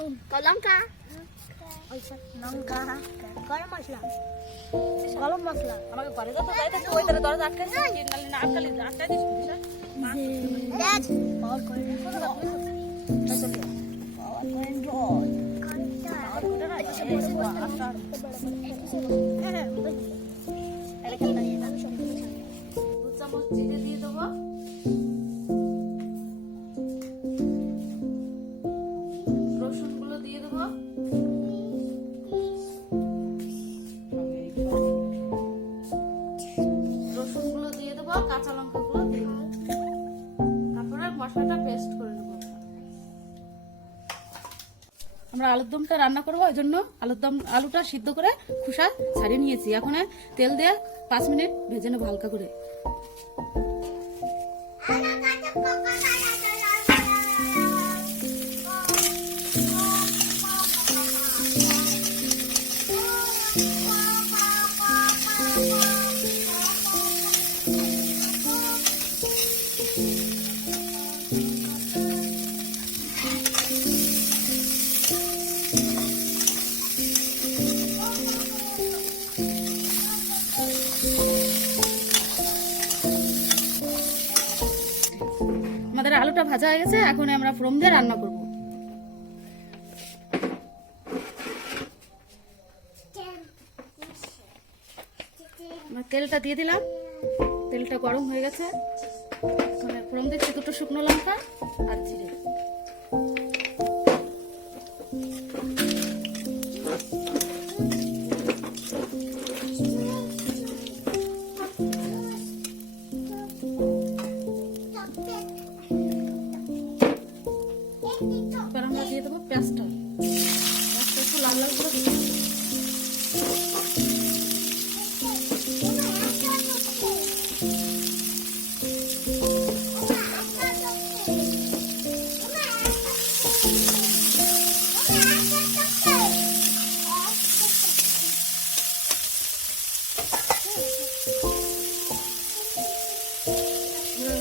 রসুন, লঙ্কা, লঙ্কা, গরম মশলা, গরম মশলা। আমাকে ঘরে যত যাইতে ওই তারে দরজা আটকে দিস নালে না আটকালি আটকাই দিস পেঁয়াজ, পাওয়ার করে চামচ জিরে দিয়ে দেবো, রসুন গুলো দিয়ে দেবো, রসুন গুলো দিয়ে দেবো, কাঁচা লঙ্কা গুলো দিয়ে দেবো, তারপরে মশলাটা পেস্ট করে দেবো। আমরা আলুর দমটা রান্না করবো, ওই জন্য আলুটা সিদ্ধ করে খোসা ছাড়িয়ে নিয়েছি। এখন তেল দিয়ে 5 মিনিট ভেজে নেবো হালকা করে। আমাদের আলুটা ভাজা হয়ে গেছে, এখন আমরা ফোড়ন দিয়ে রান্না করব। তেলটা দিয়ে দিলাম, তেলটা গরম হয়ে গেছে, ফোড়ন দিচ্ছি 2টো শুকনো লঙ্কা আর জিরে। এবার আমরা দিয়ে দেবো পেঁয়াজটা, একটু লাল লাল করে দিতে হবে।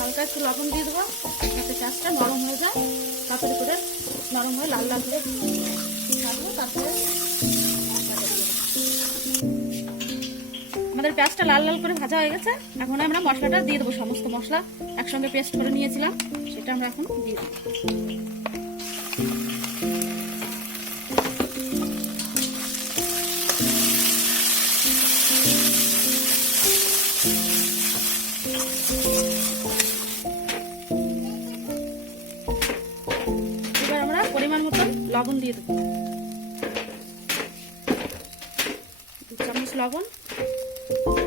হালকা একটু লবণ দিয়ে দেবো যাতে পেঁয়াজটা নরম হয়ে যায়, তাড়াতাড়ি করে নরম হয়ে লাল লাল করে তারপরে আমাদের পেঁয়াজটা লাল লাল করে ভাজা হয়ে গেছে। এখন আমরা মশলাটা দিয়ে দেবো, সমস্ত মশলা একসঙ্গে পেস্ট করে নিয়েছিলাম সেটা আমরা এখন দিয়ে দেবো। এবার আমরা পরিমাণ মতো লবণ দিয়ে দেবো, 2 চামচ লবণ,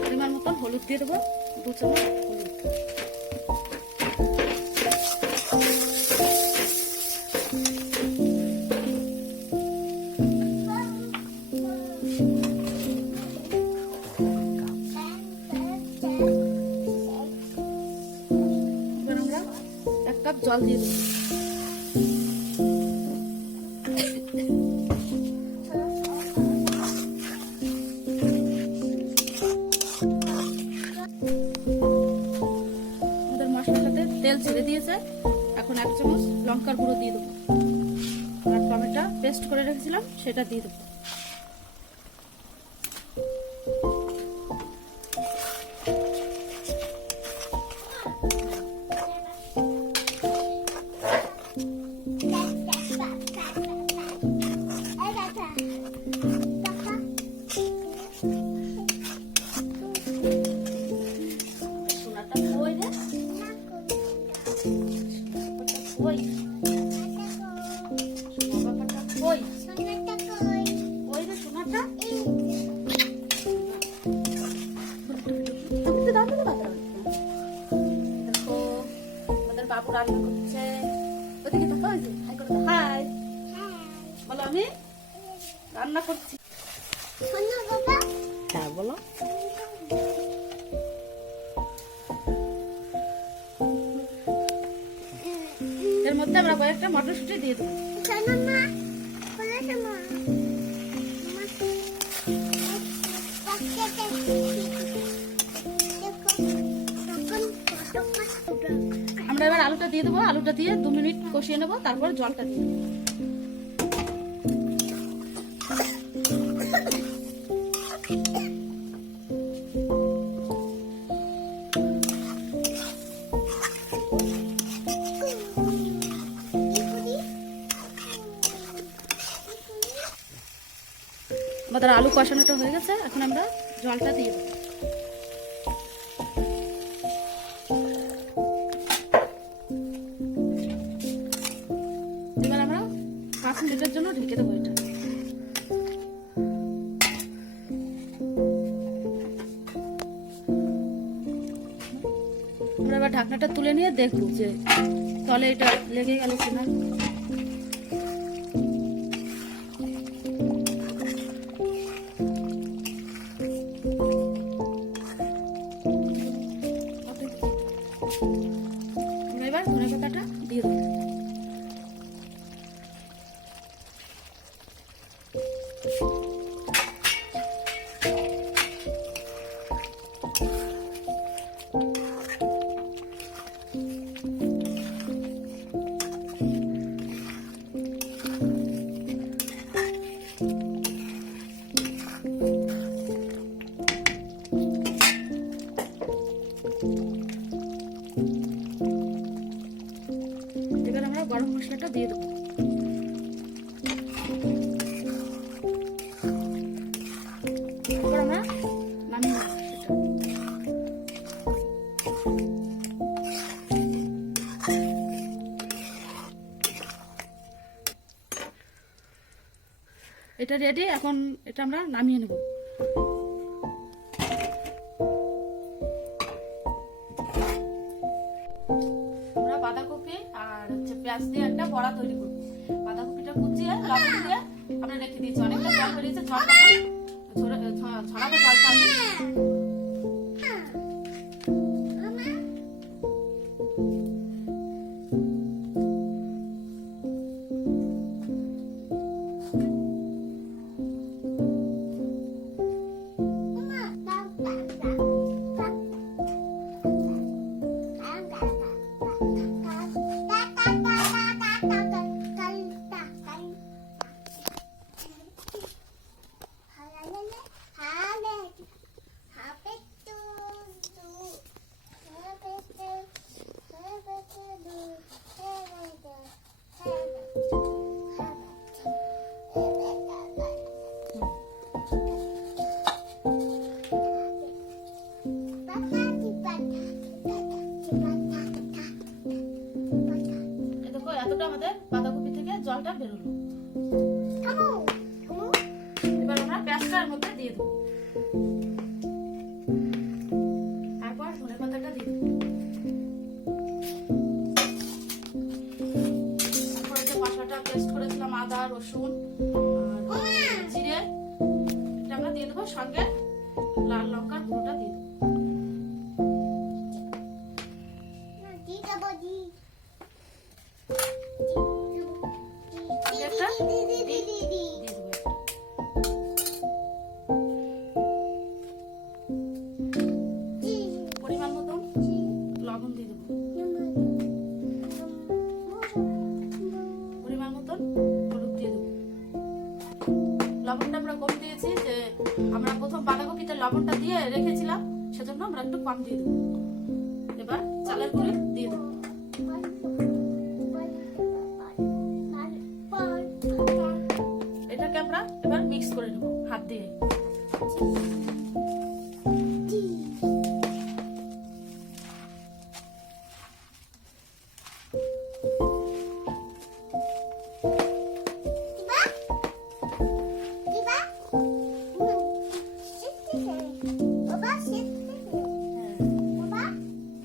পরিমাণ মতন হলুদ দিয়ে দেবো, 2 চামচ হলুদ। এবার আমরা 1 কাপ জল দিয়ে দেবো। তেল ছেড়ে দিয়েছে, এখন 1 চামচ লঙ্কার গুঁড়ো দিয়ে দেবো আর টমেটো পেস্ট করে রেখেছিলাম সেটা দিয়ে দেবো। বাবু রান্না করছে, ওদিকে দেখো, হাই করে হাই বলো, আমি রান্না করছি। হ্যাঁ বলো। এর মধ্যে আমরা কয়েকটা মটরশুঁটি দিয়ে দেবো। আমরা এবার আলুটা দিয়ে দেবো, আলুটা দিয়ে 2 মিনিট কষিয়ে নেবো, তারপর জলটা দিয়ে দেবো। আমাদের আলু কষানোটা হয়ে গেছে, এখন আমরা জলটা দিয়ে দেবো। এবার আমরা 5 মিনিটের জন্য ঢেকে দেবো এটা। আমরা এবার ঢাকনাটা তুলে নিয়ে দেখবো যে তলে এটা লেগে গেল কিনা। এবার ধনে পাতাটা দিয়ে দেবো। এবার আমরা গরম মশলাটা দিয়ে দেবো। এবার আমরা নামিয়ে নেবো সেটা। এটা রেডি, এখন এটা আমরা নামিয়ে নেব। আমরা বাঁধাকপি আর পেঁয়াজ দিয়ে একটা বড়া তৈরি করব। বাঁধাকপিটা কুচিয়ে লবণ দিয়ে আমরা রেখে দিয়েছি, অনেকটা জল বেরিয়েছে, জলটা ছড়াবো জলটা আমি। এতটা আমাদের বাঁধাকপি থেকে জলটা বেরোলো। এবার আমরা পেঁয়াজটার মধ্যে দিয়ে দেবো, তারপর ধনে পাতাটা দিয়ে দেবো, তারপর যে মশলাটা পেস্ট করেছিলাম আদা রসুন আর জিরে এটা আমরা দিয়ে দেবো, সঙ্গে লাল লঙ্কার গুঁড়োটা দিয়ে দেবো। পরিমাণ মতন লবণ দিয়ে দেবো, পরিমাণ মতন হলুদ দিয়ে দেবো। লবণটা আমরা কম দিয়েছি, যে আমরা প্রথম বাঁধাকপিতে লবণটা দিয়ে রেখেছিলাম, সেজন্য আমরা একটু কম দিয়ে দেবো। এবার চালের গুঁড়ি দিয়ে দেবো। এটাকে আমরা এবার মিক্স করে নেবো হাত দিয়ে।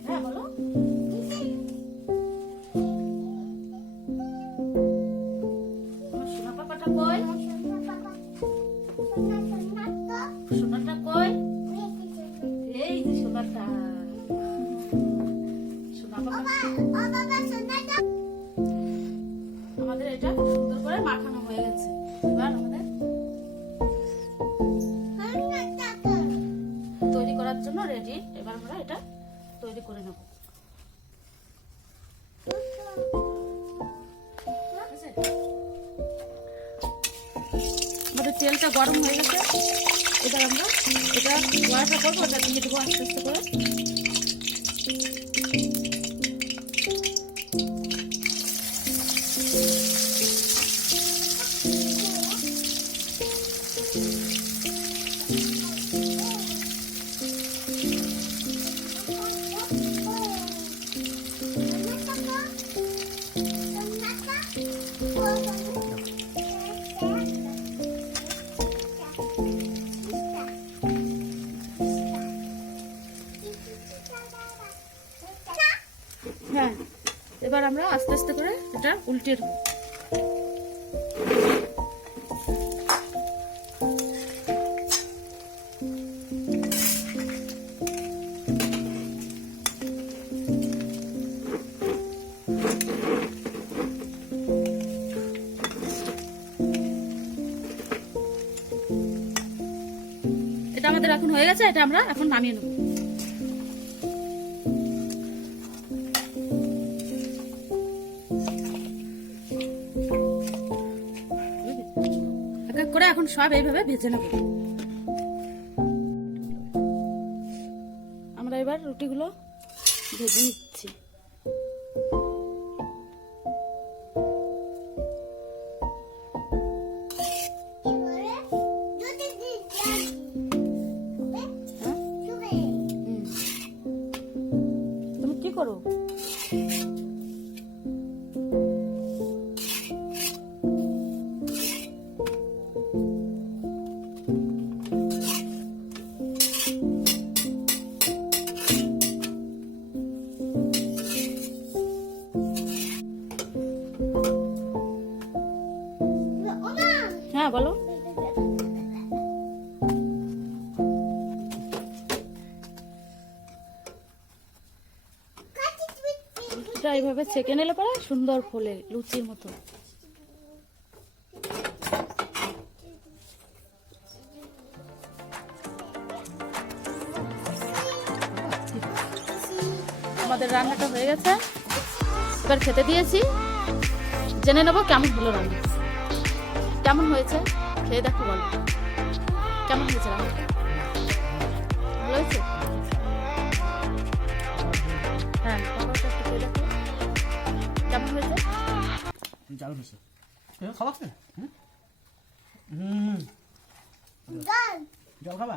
হ্যাঁ বলো, আমার সোনা পাপাটা কই? সোনাটা কই? এই যে সোনাটা, সোনা পাপা। আমাদের এটা সুন্দর করে মাখানো হয়ে গেছে। এবার আমাদের তৈরি করার জন্য রেডি। এবার আমরা এটা তৈরি করে নেব। আমাদের তেলটা গরম হয়ে গেছে, এবার আমরা এটা বড়াটা করবো, ওটা দিয়ে দেবো আস্তে আস্তে করে। হ্যাঁ, এবার আমরা আস্তে আস্তে করে এটা উল্টে দেবো। এটা আমাদের এখন হয়ে গেছে, এটা আমরা এখন নামিয়ে নেব। এক এক করে এখন সব এইভাবে ভেজে নেব। আমরা এবার রুটিগুলো ভেজে নিচ্ছি। তুমি কি করো? হ্যাঁ বলো। এটা এইভাবে ছেঁকে নিলে পরে সুন্দর ফোলে লুচির মতো। আমাদের রান্নাটা হয়ে গেছে, এবার খেতে দিয়েছি। জেনে নেবো কেমন হলো রান্না, কেমন হয়েছে খেয়ে দেখো, বলো কেমন হয়েছে রান্না। ভালো হয়েছে? হ্যাঁ, বাবাটা একটু খেয়ে দেখো কেমন হয়েছে। জল হয়েছে, খাওয়া জল খাবা?